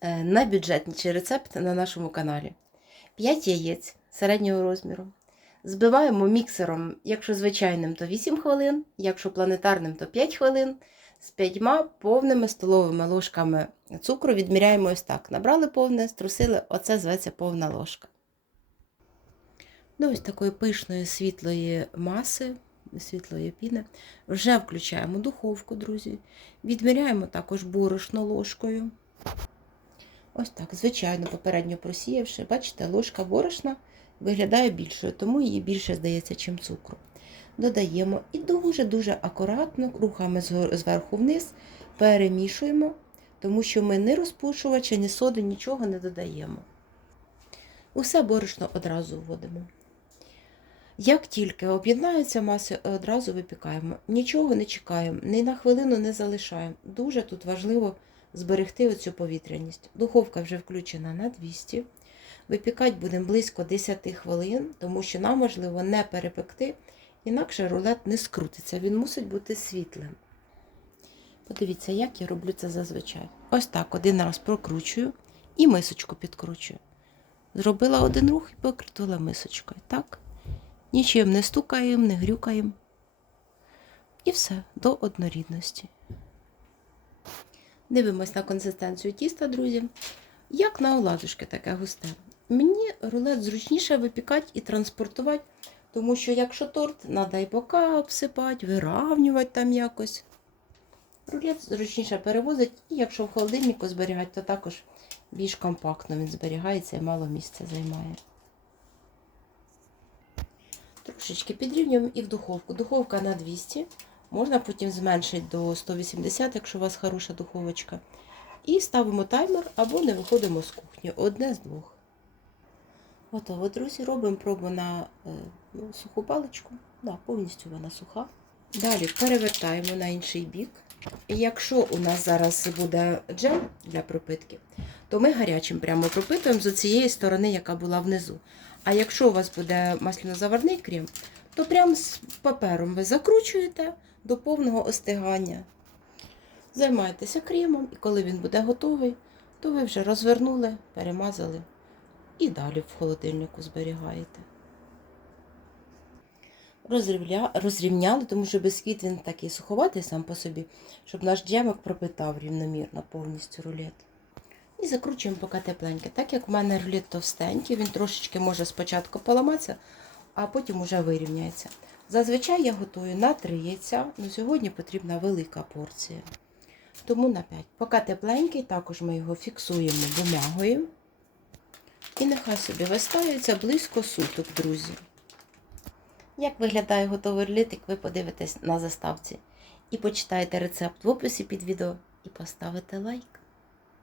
е, найбюджетніший рецепт на нашому каналі. 5 яєць середнього розміру. Збиваємо міксером, якщо звичайним, то 8 хвилин, якщо планетарним, то 5 хвилин. З 5 повними столовими ложками цукру відміряємо ось так. Набрали повне, струсили, оце зветься повна ложка. До ось такої пишної світлої маси, світлої піни, вже включаємо духовку, друзі. Відміряємо також борошно ложкою. Ось так, звичайно, попередньо просіявши. Бачите, ложка борошна виглядає більшою, тому її більше здається, чим цукру. Додаємо і дуже-дуже акуратно, рухами зверху вниз, перемішуємо, тому що ми ні розпушувача, ні соди, нічого не додаємо. Усе борошно одразу вводимо. Як тільки об'єднаються маси, одразу випікаємо. Нічого не чекаємо, ні на хвилину не залишаємо. Дуже тут важливо зберегти оцю повітряність. Духовка вже включена на 200. Випікати будемо близько 10 хвилин, тому що нам важливо не перепекти, інакше рулет не скрутиться. Він мусить бути світлим. Подивіться, як я роблю це зазвичай. Ось так один раз прокручую і мисочку підкручую. Зробила один рух і покрутила мисочкою. Так? Нічим не стукаємо, не грюкаємо. І все, до однорідності. Дивимось на консистенцію тіста, друзі. Як на оладушки таке густе. Мені рулет зручніше випікати і транспортувати, тому що якщо торт, треба і бока обсипати, виравнювати там якось. Рулет зручніше перевозить, і якщо в холодильнику зберігати, то також більш компактно він зберігається і мало місця займає. Трошечки підрівнюємо і в духовку. Духовка на 200. Можна потім зменшити до 180, якщо у вас хороша духовочка. І ставимо таймер або не виходимо з кухні. Одне з двох. Готово, друзі. Робимо пробу на е, ну, суху паличку. Да, повністю вона суха. Далі перевертаємо на інший бік. Якщо у нас зараз буде джем для пропитки, то ми гарячим прямо пропитуємо з цієї сторони, яка була внизу. А якщо у вас буде масляно-заварний крем, то прямо з папером ви закручуєте до повного остигання. Займаєтеся кремом, і коли він буде готовий, то ви вже розвернули, перемазали і далі в холодильнику зберігаєте. Розрівля... Розрівняли, тому що бісквіт він такий суховатий сам по собі, щоб наш джемик пропитав рівномірно повністю рулет. І закручуємо поки тепленьке. Так як у мене рулет товстенький, він трошечки може спочатку поламатися, а потім уже вирівняється. Зазвичай я готую на 3 яйця, але сьогодні потрібна велика порція. Тому на 5. Поки тепленький, також ми його фіксуємо бумагою. І нехай собі вистаюється близько суток, друзі. Як виглядає готовий рулетик, ви подивитесь на заставці. І почитаєте рецепт в описі під відео і поставите лайк.